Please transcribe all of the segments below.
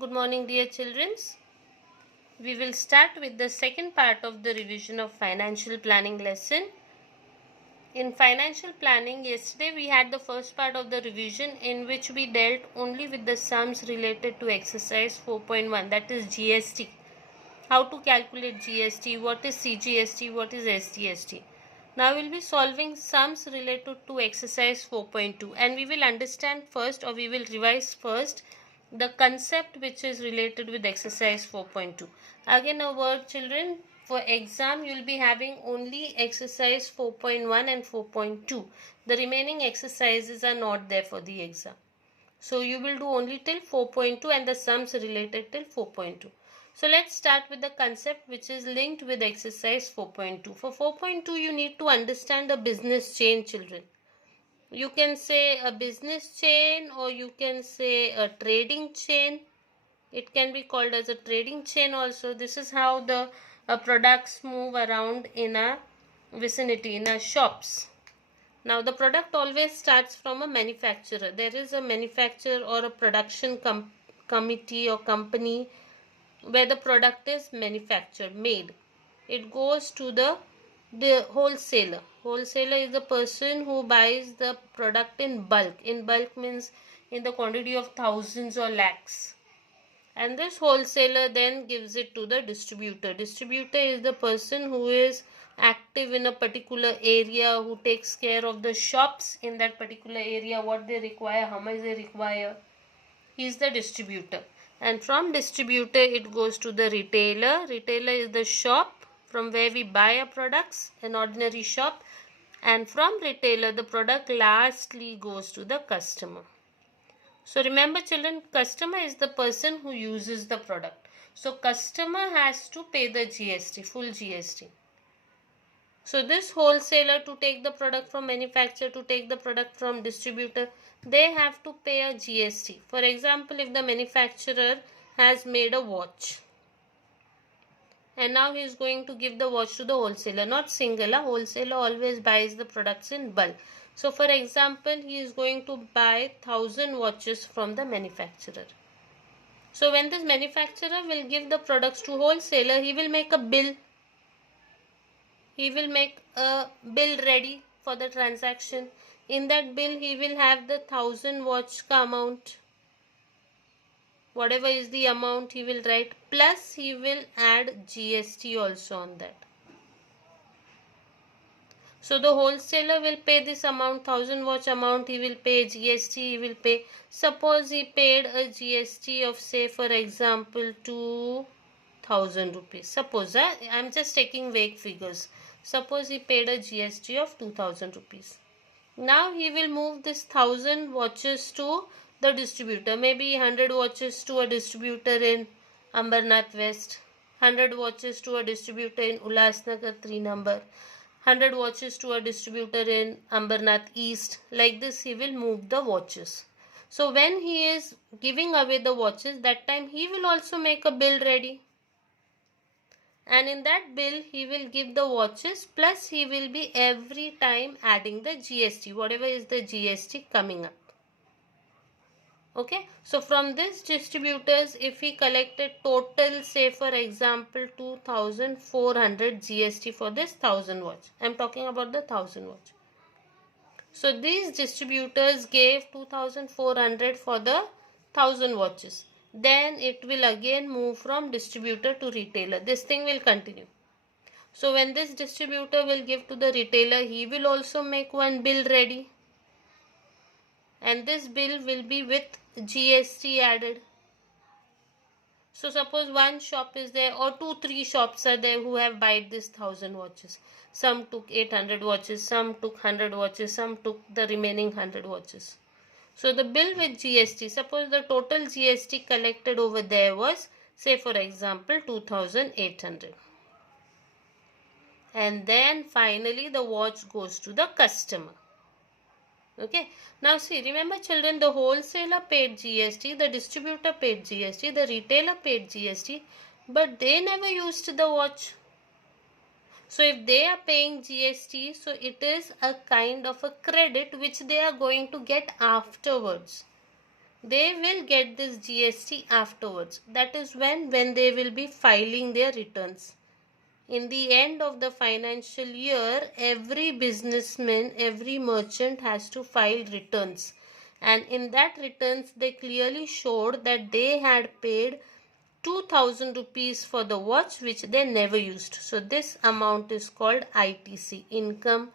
Good morning, dear children. We will start with the second part of the revision of financial planning lesson. In financial planning, yesterday we had the first part of the revision in which we dealt only with the sums related to exercise 4.1, that is GST. How to calculate GST, what is CGST, what is SGST. Now we will be solving sums related to exercise 4.2 and we will understand first, or we will revise first, the concept which is related with exercise 4.2. Again a word, children, for exam you will be having only exercise 4.1 and 4.2. The remaining exercises are not there for the exam. So you will do only till 4.2 and the sums related till 4.2. So let's start with the concept which is linked with exercise 4.2. For 4.2 you need to understand a business chain, children. You can say a business chain or you can say a trading chain. It can be called as a trading chain also. This is how the products move around in a vicinity, in a shops. Now the product always starts from a manufacturer. There is a manufacturer or a production committee or company where the product is manufactured, made. It goes to the wholesaler. Wholesaler is the person who buys the product in bulk. In bulk means in the quantity of thousands or lakhs. And this wholesaler then gives it to the distributor. Distributor is the person who is active in a particular area, who takes care of the shops in that particular area, what they require, how much they require. He is the distributor. And from distributor it goes to the retailer. Retailer is the shop from where we buy our products, an ordinary shop. And from retailer the product lastly goes to the customer. So remember children, customer is the person who uses the product. So customer has to pay the GST, full GST. So this wholesaler to take the product from manufacturer, to take the product from distributor, they have to pay a GST. For example, if the manufacturer has made a watch and now he is going to give the watch to the wholesaler, not single, a wholesaler always buys the products in bulk. So for example, he is going to buy 1000 watches from the manufacturer. So when this manufacturer will give the products to wholesaler, he will make a bill. He will make a bill ready for the transaction. In that bill, he will have the 1000 watch amount. Whatever is the amount he will write, plus he will add GST also on that. So the wholesaler will pay this amount, 1000 watch amount, he will pay GST, he will pay. Suppose he paid a GST of, say for example, 2000 rupees. Suppose, I am just taking vague figures. Suppose he paid a GST of 2000 rupees. Now he will move this 1000 watches to the distributor. Maybe 100 watches to a distributor in Ambernath West, 100 watches to a distributor in Ulasnagar 3 number, 100 watches to a distributor in Ambernath East. Like this he will move the watches. So when he is giving away the watches, that time he will also make a bill ready. And in that bill he will give the watches, plus he will be every time adding the GST, whatever is the GST coming up. Okay, so from this distributors, if he collected total, say for example 2400 GST for this 1000 watch, I am talking about the 1000 watch. So these distributors gave 2400 for the 1000 watches. Then it will again move from distributor to retailer. This thing will continue. So when this distributor will give to the retailer, he will also make one bill ready. And this bill will be with GST added. So suppose one shop is there, or 2-3 shops are there who have bought this 1000 watches. Some took 800 watches, some took 100 watches, some took the remaining 100 watches. So the bill with GST, suppose the total GST collected over there was, say for example, 2800. And then finally the watch goes to the customer. Okay. Now see, remember children, the wholesaler paid GST, the distributor paid GST, the retailer paid GST, but they never used the watch. So if they are paying GST, so it is a kind of a credit which they are going to get afterwards. they will get this GST afterwards. That is when they will be filing their returns. In the end of the financial year, every businessman, every merchant has to file returns. And in that returns, they clearly showed that they had paid 2000 rupees for the watch which they never used. So this amount is called ITC, income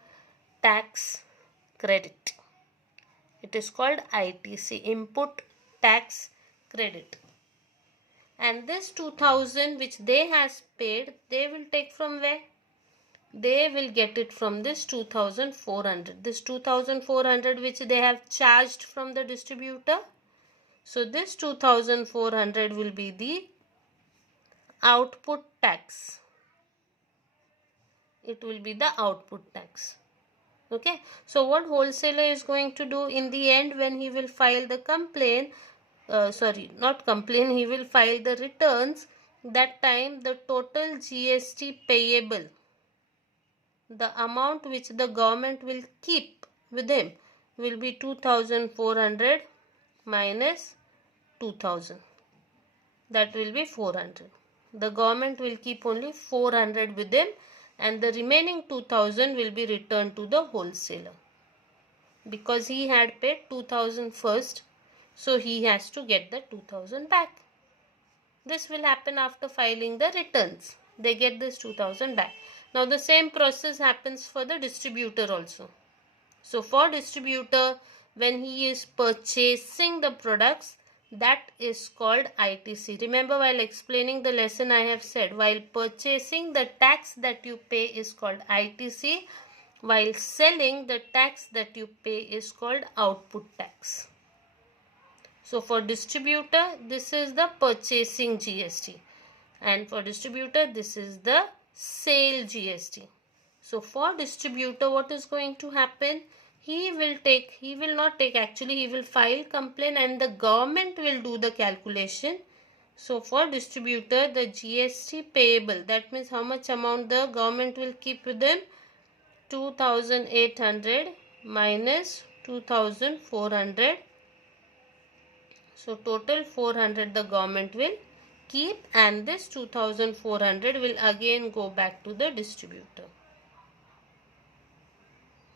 tax credit. It is called ITC, input tax credit. And this 2000 which they has paid, they will take from where? They will get it from this 2400. This 2400 which they have charged from the distributor. So this 2400 will be the output tax. It will be the output tax. Okay. So what wholesaler is going to do in the end when he will file the complaint, he will file the returns. That time the total GST payable, the amount which the government will keep with him, will be 2400 minus 2000. That will be 400. The government will keep only 400 with him, and the remaining 2000 will be returned to the wholesaler. Because he had paid 2000 first, so he has to get the 2000 back. This will happen after filing the returns. They get this 2000 back. Now the same process happens for the distributor also. So for distributor, when he is purchasing the products, that is called ITC. Remember, while explaining the lesson I have said, while purchasing, the tax that you pay is called ITC. While selling, the tax that you pay is called output tax. So for distributor, this is the purchasing GST. And for distributor, this is the sale GST. So for distributor, what is going to happen? He will file complaint and the government will do the calculation. So for distributor, the GST payable, that means how much amount the government will keep with them? 2800 minus 2400. So total 400 the government will keep, and this 2400 will again go back to the distributor.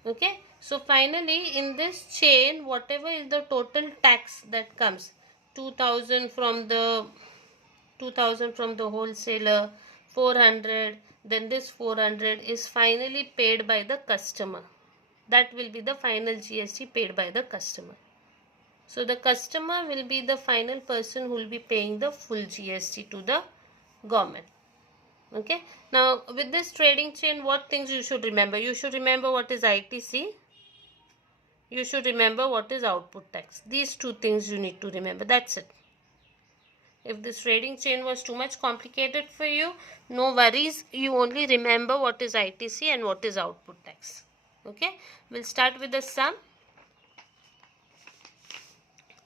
Okay. So finally in this chain, whatever is the total tax that comes, 2000 from the wholesaler, 400, then this 400 is finally paid by the customer. That will be the final GST paid by the customer. So the customer will be the final person who will be paying the full GST to the government. Okay. Now with this trading chain, what things you should remember? You should remember what is ITC. You should remember what is output tax. These two things you need to remember. That's it. If this trading chain was too much complicated for you, no worries. You only remember what is ITC and what is output tax. Okay. We'll start with the sum.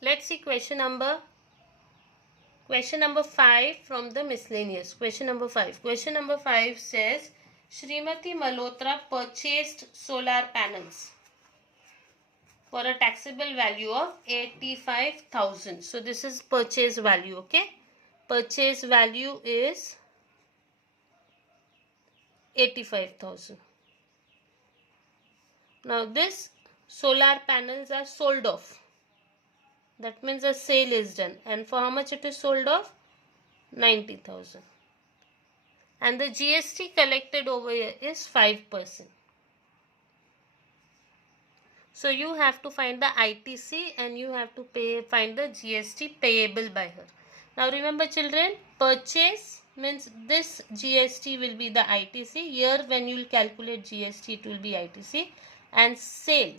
Let's see question number 5 from the miscellaneous. Question number 5. Question number 5 says, Shrimati Malhotra purchased solar panels for a taxable value of 85,000. So this is purchase value. Okay. Purchase value is 85,000. Now this solar panels are sold off. That means a sale is done. And for how much it is sold off? 90,000. And the GST collected over here is 5%. So you have to find the ITC and you have to find the GST payable by her. Now remember children, purchase means this GST will be the ITC. Here when you will calculate GST, it will be ITC. And sale,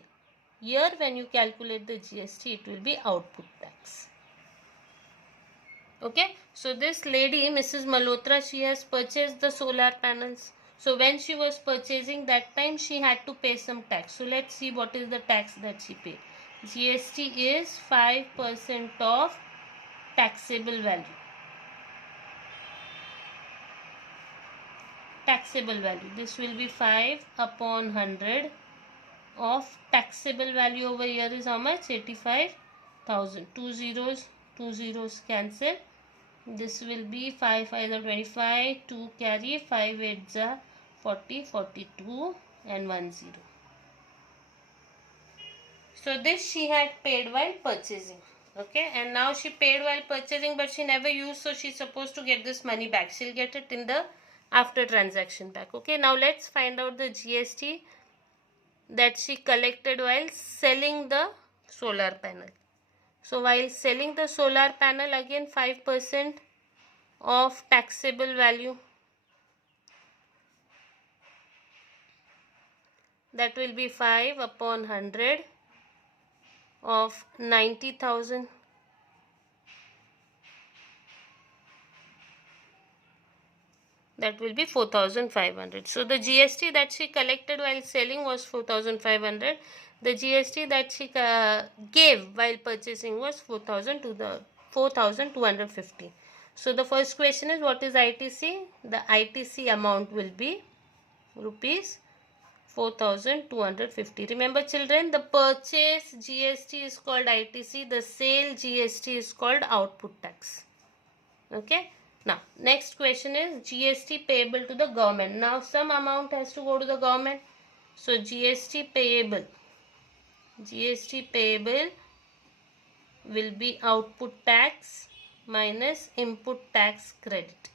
here when you calculate the GST, it will be output tax. Okay. So this lady, Mrs. Malhotra, she has purchased the solar panels. So when she was purchasing, that time she had to pay some tax. So let's see what is the tax that she paid. GST is 5% of taxable value. Taxable value. This will be 5 upon 100 of taxable value over here is how much? 85. 1000. Two zeros cancel. This will be 5 5 are 25, 2 carry, 5 8 are 40, 42 and 1 0. So this she had paid while purchasing. Okay, and now she paid while purchasing, but she never used, so she's supposed to get this money back. She'll get it in the after transaction back. Okay, now let's find out the GST that she collected while selling the solar panel. So while selling the solar panel, again 5% of taxable value, that will be 5 upon 100 of 90,000. That will be 4,500. So the GST that she collected while selling was 4,500. The GST that she gave while purchasing was 4,250. So the first question is, what is ITC? The ITC amount will be rupees 4,250. Remember children, the purchase GST is called ITC. The sale GST is called output tax. Okay. Now, next question is GST payable to the government. Now, some amount has to go to the government. So, GST payable will be output tax minus input tax credit.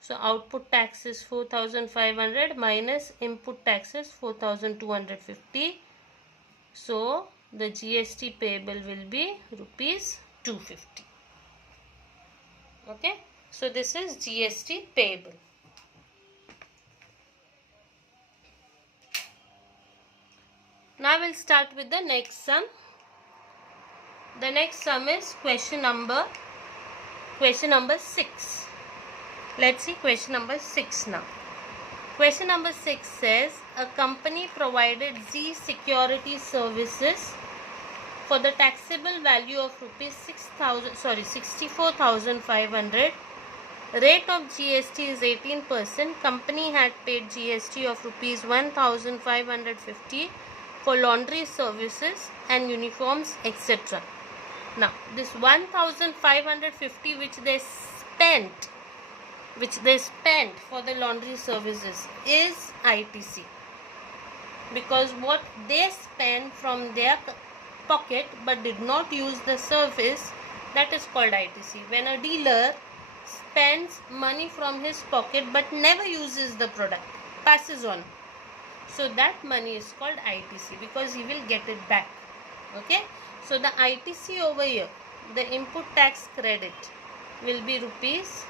So, output tax is 4,500 minus input tax is 4,250. So, the GST payable will be rupees 250. Okay. So this is GST payable. Now we'll start with the next sum. The next sum is question number 6. Let's see question number 6 now. Question number 6 says a company provided Z security services for the taxable value of rupees 64,500. Rate of GST is 18%. Company had paid GST of rupees 1,550 for laundry services and uniforms, etc. Now, this 1,550 which they spent for the laundry services is ITC, because what they spent from their pocket but did not use the service, that is called ITC. When a dealer spends money from his pocket but never uses the product, passes on, so that money is called ITC because he will get it back. Okay, so the ITC over here, the input tax credit, will be rupees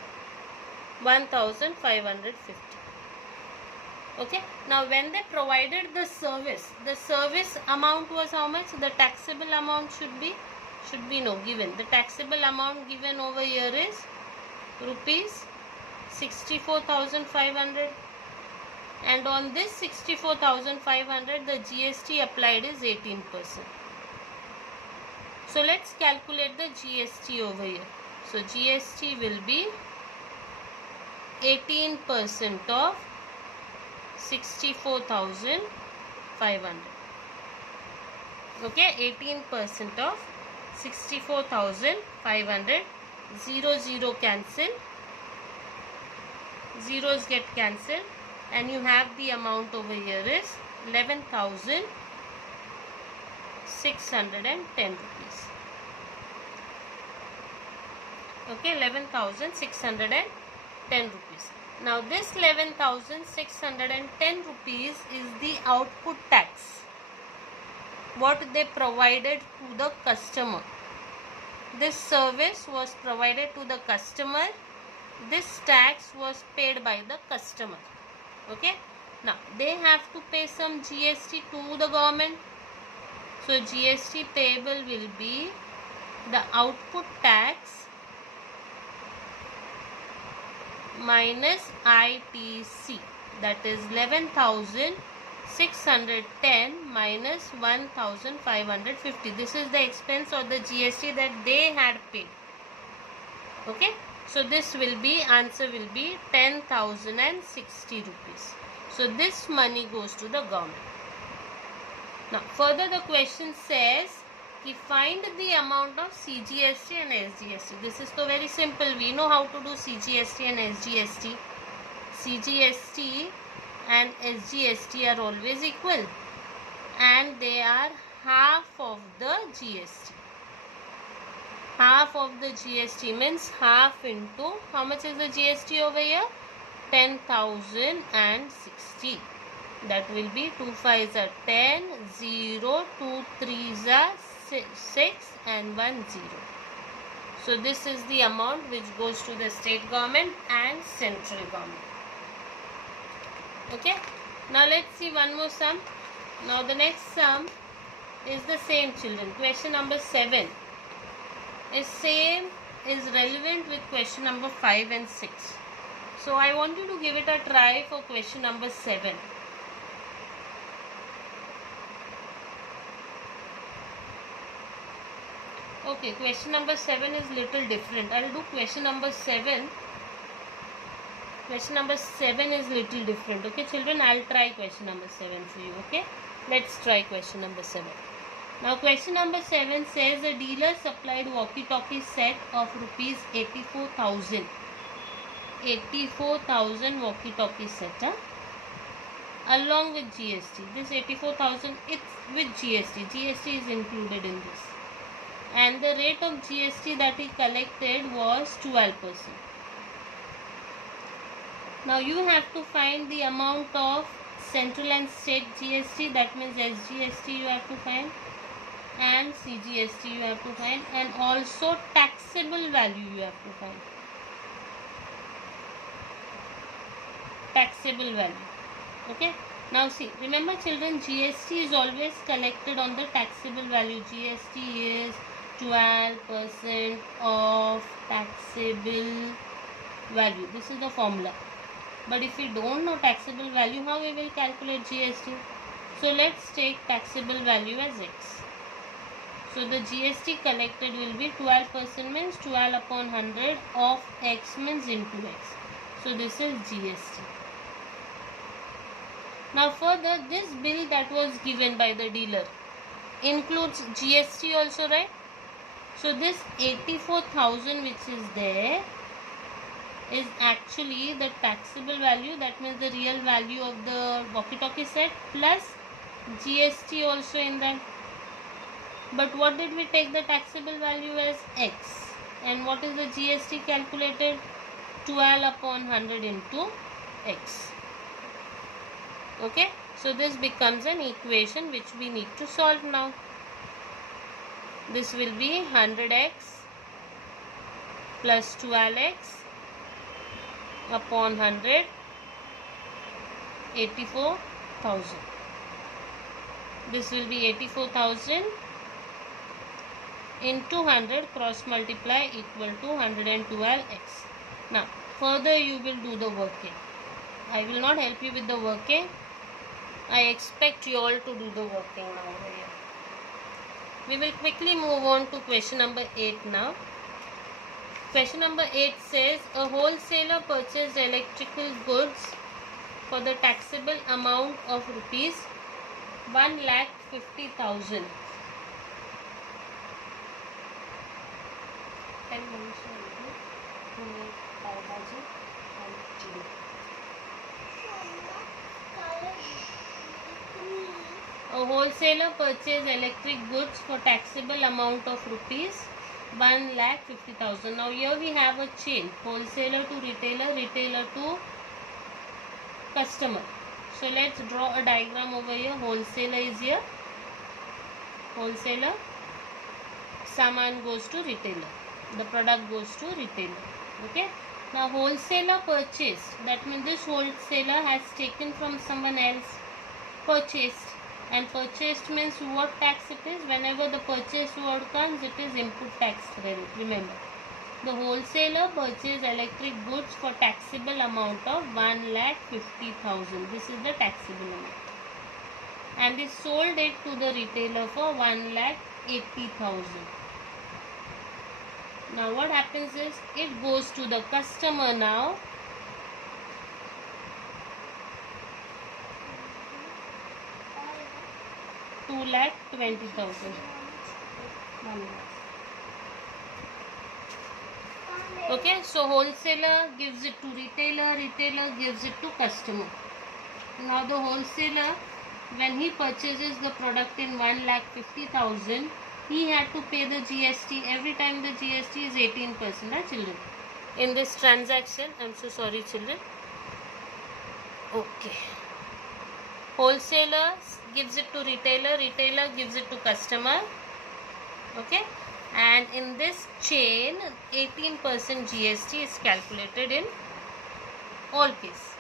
1,550. Okay, now when they provided the service amount was how much? The taxable amount should be given. The taxable amount given over here is rupees 64,500, and on this 64,500 the GST applied is 18%. So let's calculate the GST over here. So GST will be 18% of 64,500. Okay, 18% of 64,500. 0 cancel, zeros get cancelled, and you have the amount over here is 11,610 rupees. Okay, 11,610 rupees. Now this 11,610 rupees is the output tax, what they provided to the customer. This service was provided to the customer. This tax was paid by the customer. Okay. Now they have to pay some GST to the government. So GST payable will be the output tax minus ITC, that is 11,610 minus 1,550. This is the expense or the GST that they had paid. Okay, so this will be, answer will be 10,060 rupees. So this money goes to the government. Now further the question says कि find the amount of CGST and SGST. This is so very simple. We know how to do CGST and SGST. CGST and SGST are always equal, and they are half of the GST. Half of the GST means half into, how much is the GST over here? 10,060. That will be 2 5s are 10, 0, 2 3s are 6 and 1 0. So this is the amount which goes to the state government and central government. Okay. Now let's see one more sum. Now the next sum is the same, children. Question number 7 is same, is relevant with question number 5 and 6. So I want you to give it a try for question number 7. Okay, question number 7 is little different. I'll do question number 7. Question number 7 is little different. Okay, children, I'll try question number 7 for you. Okay, let's try question number 7. Now, question number 7 says a dealer supplied walkie-talkie set of rupees 84,000. 84,000 walkie-talkie set, along with GST. This 84,000, it's with GST. GST is included in this. And the rate of GST that he collected was 12%. Now you have to find the amount of central and state GST, that means SGST you have to find, and CGST you have to find, and also taxable value you have to find. Taxable value. Okay. Now see, remember children, GST is always collected on the taxable value. GST is 12% of taxable value. This is the formula. But if we don't know taxable value, how we will calculate GST? So let's take taxable value as X. So the GST collected will be 12% means 12 upon 100 of X means into X. So this is GST. Now further, this bill that was given by the dealer includes GST also, right? So this 84,000 which is there is actually the taxable value, that means the real value of the walkie-talkie set plus GST also in that. But what did we take the taxable value as X, and what is the GST calculated? 12 upon 100 into X. Okay, so this becomes an equation which we need to solve now. This will be 100x plus 12x upon 100, 84,000. This will be 84,000 into 100 cross multiply equal to 112x. Now further you will do the working. I will not help you with the working. I expect you all to do the working now over here. We will quickly move on to question number 8 now. Question number 8 says a wholesaler purchased electrical goods for the taxable amount of rupees 1,50,000. A wholesaler purchased electric goods for taxable amount of rupees 1,50,000. Now here we have a chain, wholesaler to retailer, retailer to customer. So let's draw a diagram over here. Wholesaler is here. Wholesaler, saman goes to retailer. The product goes to retailer. Okay. Now wholesaler purchased, that means this wholesaler has taken from someone else, purchased. And purchased means what tax it is? Whenever the purchase word comes, it is input tax credit. Remember, the wholesaler purchased electric goods for taxable amount of 1,50,000. This is the taxable amount. And they sold it to the retailer for 1,80,000. Now what happens is, it goes to the customer now. $2,20,000. Okay, so wholesaler gives it to retailer, retailer gives it to customer. Now the wholesaler, when he purchases the product in 1,50,000, he had to pay the GST. Every time the GST is 18%, right, children? In this transaction, I'm so sorry, children. Okay. Wholesaler gives it to retailer, retailer gives it to customer. Okay. And in this chain, 18% GST is calculated in all cases.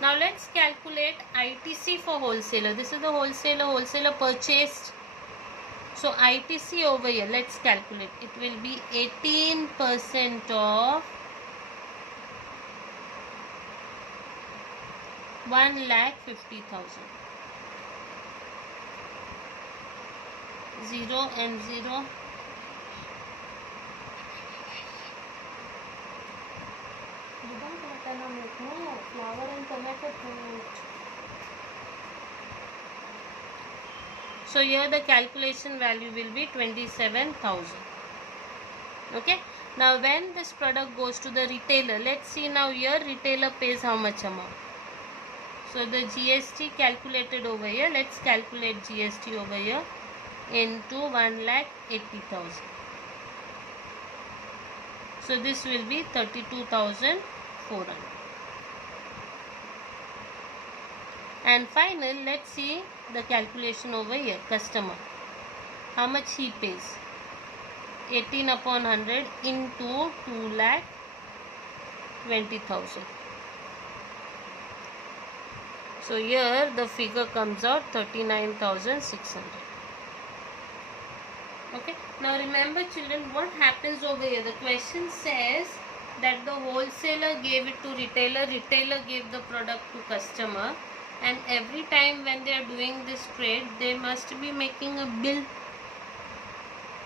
Now let's calculate ITC for wholesaler. This is the wholesaler. Wholesaler purchased. So ITC over here, let's calculate. It will be 18% of 1,50,000. 0 and 0. Flour and tomato fruit. So here the calculation value will be 27,000. Okay. Now when this product goes to the retailer, let's see now here retailer pays how much amount. So the GST calculated over here, let's calculate GST over here into 1,80,000. So this will be 32,400. And final, let's see the calculation over here. Customer, how much he pays? 18 upon 100 into 2,20,000. So here the figure comes out 39,600. Okay. Now remember children, what happens over here? The question says that the wholesaler gave it to retailer, retailer gave the product to customer, and every time when they are doing this trade, they must be making a bill.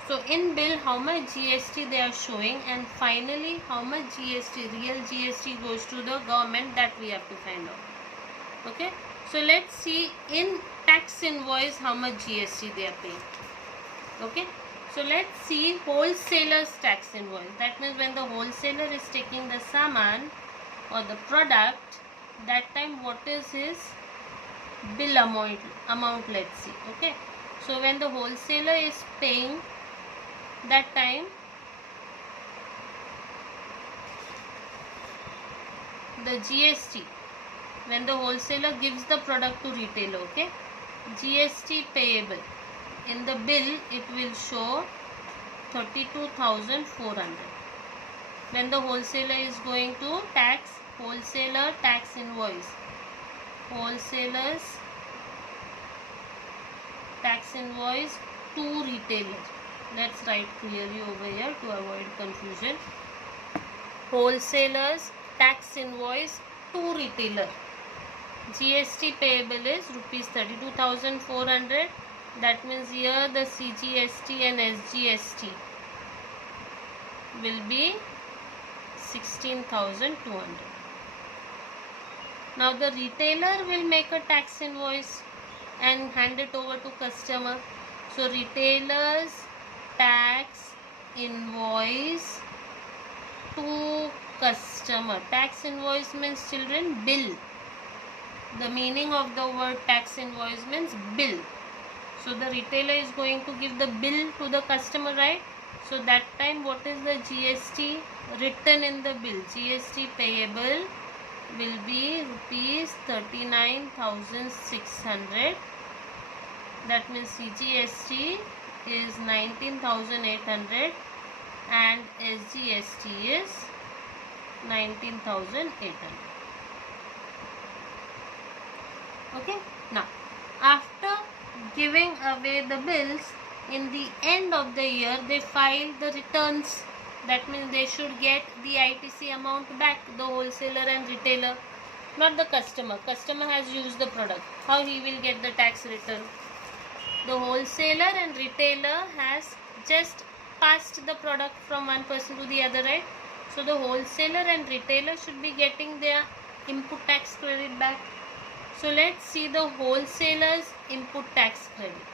So in bill, how much GST they are showing, and finally how much GST, real GST goes to the government, that we have to find out. Okay. So let's see in tax invoice how much GST they are paying. Okay. So let's see wholesaler's tax invoice. That means when the wholesaler is taking the saman or the product, that time what is his bill amount, let's see. Okay. So when the wholesaler is paying, that time the GST, when the wholesaler gives the product to retailer, okay, GST payable, in the bill it will show 32,400. When the wholesaler is going to tax, wholesaler tax invoice, wholesalers tax invoice to retailer. Let's write clearly over here to avoid confusion. Wholesalers tax invoice to retailer. GST payable is rupees 32,400. That means here the CGST and SGST will be 16,200. Now the retailer will make a tax invoice and hand it over to customer. So retailers tax invoice to customer. Tax invoice means children bill. The meaning of the word tax invoice means bill. So the retailer is going to give the bill to the customer, right? So that time what is the GST written in the bill? GST payable will be rupees 39,600. That means CGST is 19,800 and SGST is 19,800. Okay. Now after giving away the bills, in the end of the year they file the returns. That means they should get the ITC amount back, the wholesaler and retailer, not the customer. Customer has used the product. How he will get the tax return? The wholesaler and retailer has just passed the product from one person to the other, right? So the wholesaler and retailer should be getting their input tax credit back. So let's see the wholesaler's input tax credit.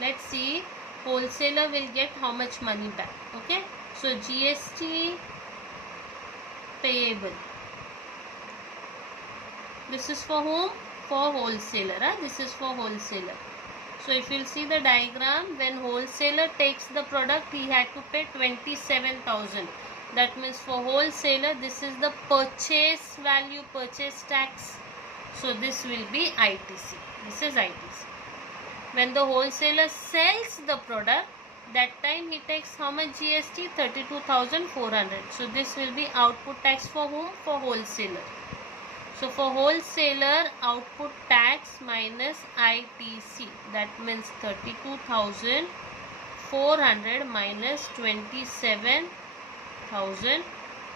Let's see wholesaler will get how much money back. Okay, so GST payable. This is for whom? For wholesaler. This is for wholesaler. So if you'll see the diagram, when wholesaler takes the product, he had to pay 27,000. That means for wholesaler, this is the purchase value, purchase tax. So this will be ITC. This is ITC. When the wholesaler sells the product, that time he takes how much GST? 32,400. So this will be output tax for whom? For wholesaler. So for wholesaler, output tax minus ITC. That means 32,400 minus 27,000.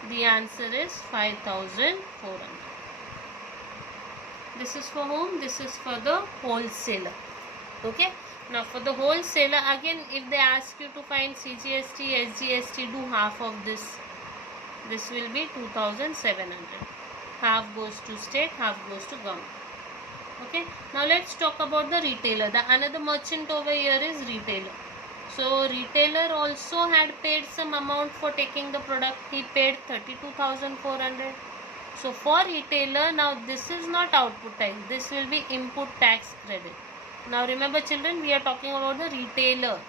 The answer is 5,400. This is for whom? This is for the wholesaler. Okay. Now for the wholesaler, again, if they ask you to find CGST, SGST, do half of this. This will be 2,700. Half goes to state, half goes to government. Okay. Now let's talk about the retailer. The another merchant over here is retailer. So retailer also had paid some amount for taking the product. He paid 32,400. So for retailer, now this is not output tax. This will be input tax credit. Now remember children, we are talking about the retailer.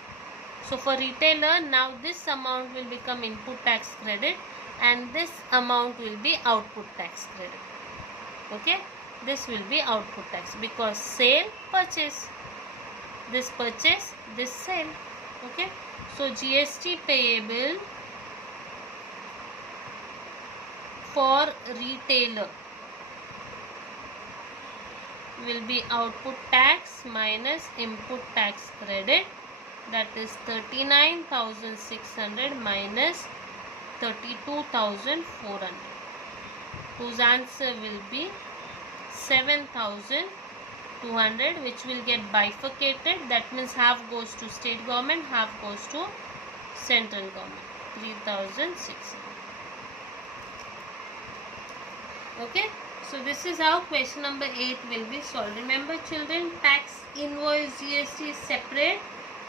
So for retailer, now this amount will become input tax credit and this amount will be output tax credit. Okay, this will be output tax because sale, purchase. This purchase, this sale. Okay, so GST payable for retailer will be output tax minus input tax credit, that is 39,600 minus 32,400, whose answer will be 7,200, which will get bifurcated. That means half goes to state government, half goes to central government. 3,600. Okay. So this is how question number 8 will be solved. Remember children, tax invoice GST is separate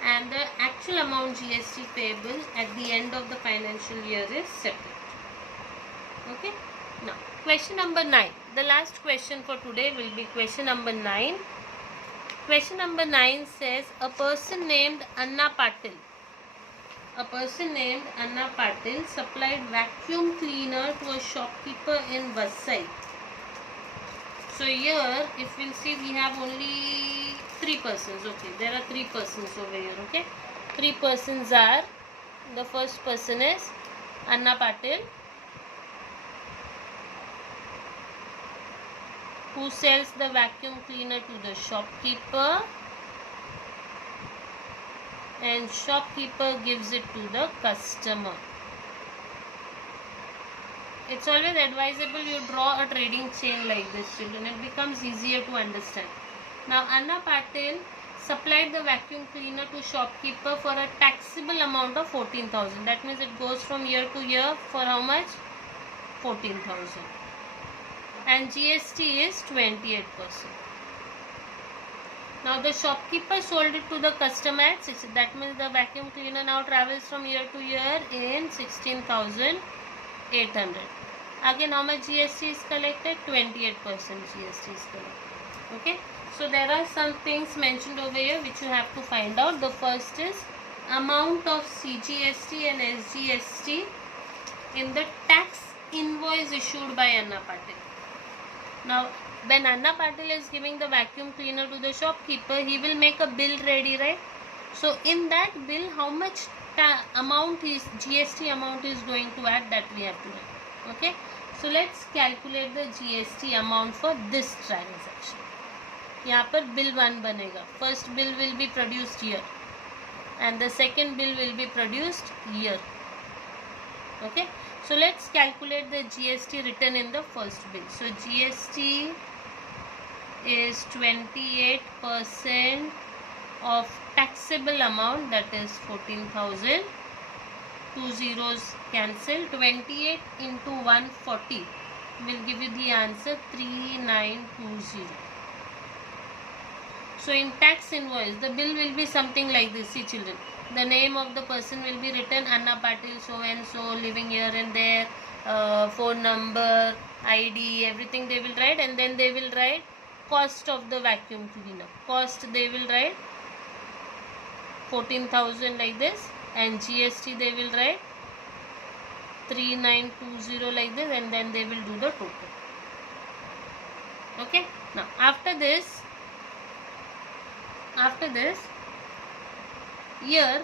and the actual amount GST payable at the end of the financial year is separate. Okay. Now question number 9. The last question for today will be question number 9. Question number 9 says a person named Anna Patil. A person named Anna Patil supplied vacuum cleaner to a shopkeeper in Vasai. So here, if we'll see, we have only 3 persons. Okay, there are 3 persons over here. Okay, 3 persons are, the first person is Anna Patil, who sells the vacuum cleaner to the shopkeeper, and shopkeeper gives it to the customer. It's always advisable you draw a trading chain like this, children. It becomes easier to understand. Now Anna Patil supplied the vacuum cleaner to shopkeeper for a taxable amount of 14,000. That means it goes from year to year for how much? 14,000. And GST is 28%. Now the shopkeeper sold it to the customer at 6. That means the vacuum cleaner now travels from year to year in 16,800. Again, how much GST is collected? 28% GST is collected. Okay. So there are some things mentioned over here which you have to find out. The first is amount of CGST and SGST in the tax invoice issued by Anna Patil. Now, when Anna Patil is giving the vacuum cleaner to the shopkeeper, he will make a bill ready, right? So in that bill, how much amount is GST amount is going to add, that we have to write. Okay. So let's calculate the GST amount for this transaction. यहाँ पर bill 1 बनेगा. First bill will be produced here and the second bill will be produced here. Okay. So let's calculate the GST written in the first bill. So GST is 28% of taxable amount, that is 14,000. 2 zeros cancel. 28 into 140 will give you the answer 3920. So in tax invoice, the bill will be something like this. See children, the name of the person will be written, Anna Patil so and so, living here and there, phone number, ID, everything they will write, and then they will write cost of the vacuum cleaner. Cost they will write 14,000 like this, and GST they will write 3920 like this, and then they will do the total. Okay. Now after this here,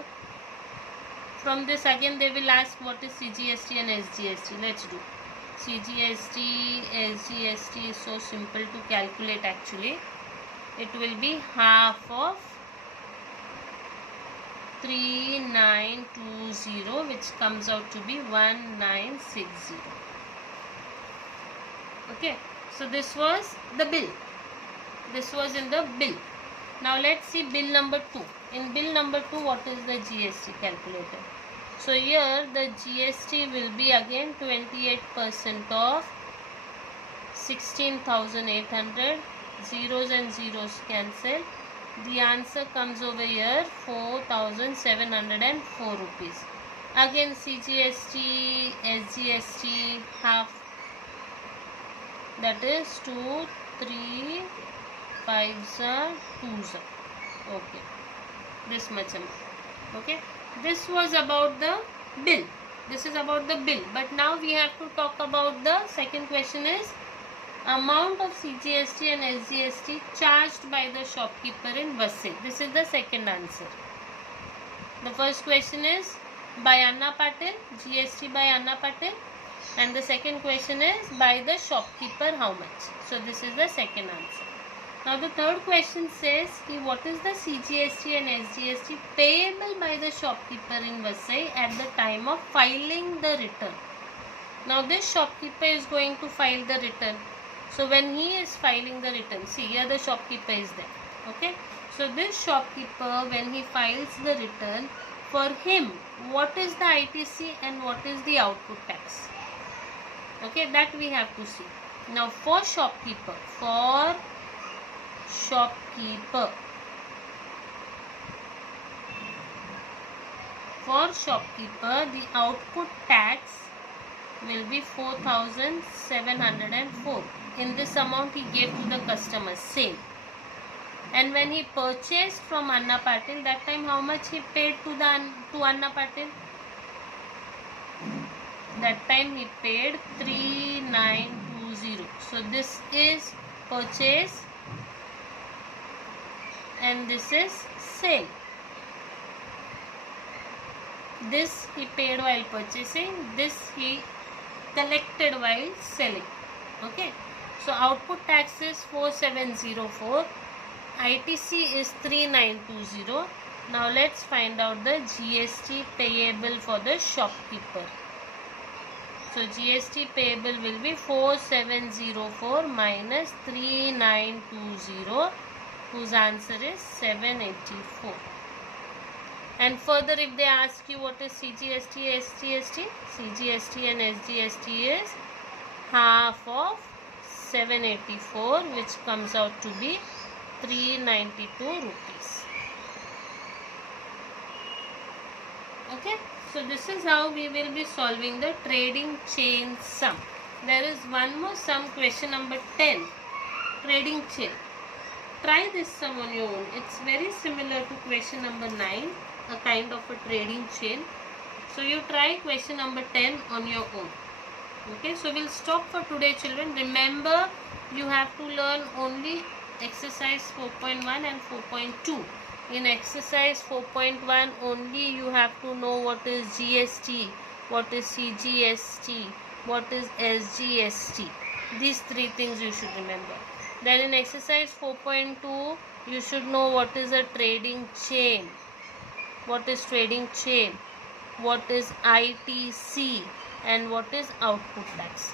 from this again they will ask what is CGST and SGST. Let's do. CGST, SGST is so simple to calculate actually. It will be half of 3920, which comes out to be 1960. Okay, so this was the bill. This was in the bill. Now let's see bill number 2. In bill number 2, what is the GST calculator? So here the GST will be again 28% of 16,800. Zeros and zeros cancel. The answer comes over here 4,704 rupees. Again CGST, SGST half, that is 2, 3, 5, 2. Okay, this much amount. Okay, this was about the bill. This is about the bill. But now we have to talk about the second question is amount of CGST and SGST charged by the shopkeeper in Vasai. This is the second answer. The first question is by Anna Patil, GST by Anna Patil, and the second question is by the shopkeeper how much. So this is the second answer. Now the third question says what is the CGST and SGST payable by the shopkeeper in Vasai at the time of filing the return. Now this shopkeeper is going to file the return. So when he is filing the return, see here the shopkeeper is there. Okay. So this shopkeeper, when he files the return, for him what is the ITC and what is the output tax? Okay, that we have to see. Now for shopkeeper, the output tax will be 4,704. In this amount he gave to the customer, same. And when he purchased from Anna Patil, that time how much he paid to Anna Patil? That time he paid 3,920. So this is purchase and this is sale. This he paid while purchasing, this he collected while selling. Okay. So output tax is 4,704. ITC is 3,920. Now let's find out the GST payable for the shopkeeper. So GST payable will be 4,704 minus 3,920, whose answer is 784. And further, if they ask you what is CGST, SGST, CGST and SGST is half of 784, which comes out to be 392 rupees. Okay, so this is how we will be solving the trading chain sum. There is one more sum, question number 10, trading chain. Try this sum on your own. It's very similar to question number 9, a kind of a trading chain. So you try question number 10 on your own. Okay, so we'll stop for today, children. Remember, you have to learn only exercise 4.1 and 4.2. In exercise 4.1 only you have to know what is GST, what is CGST, what is SGST. These three things you should remember. Then in exercise 4.2 you should know what is a trading chain, what is trading chain, what is ITC, and what is output tax.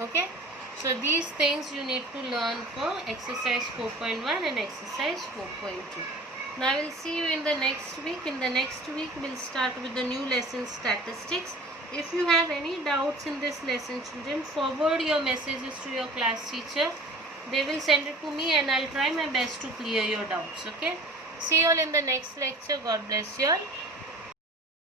Okay, so these things you need to learn for exercise 4.1 and exercise 4.2. Now I will see you in the next week. In the next week we'll start with the new lesson, statistics. If you have any doubts in this lesson, children, forward your messages to your class teacher. They will send it to me and I'll try my best to clear your doubts. Okay. See you all in the next lecture. God bless you all.